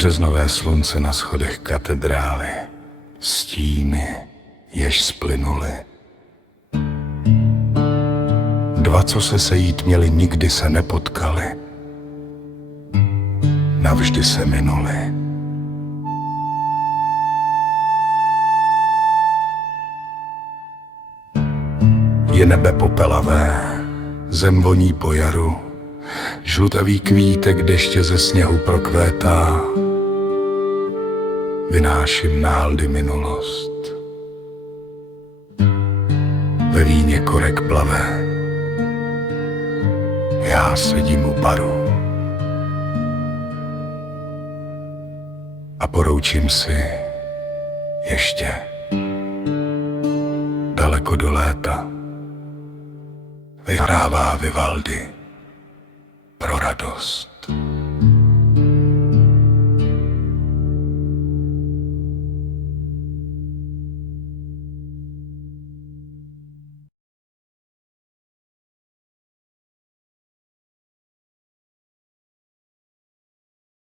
Březnové slunce na schodech katedrály, stíny, jež splynuly. Dva, co se sejít měli, nikdy se nepotkali. Navždy se minuli. Je nebe popelavé, zem voní po jaru, žlutavý kvítek deště ze sněhu prokvétá. Vynáším náldy minulost. Ve víně korek plave, já sedím u baru a poroučím si ještě daleko do léta. Vyhrává Vivaldi pro radost.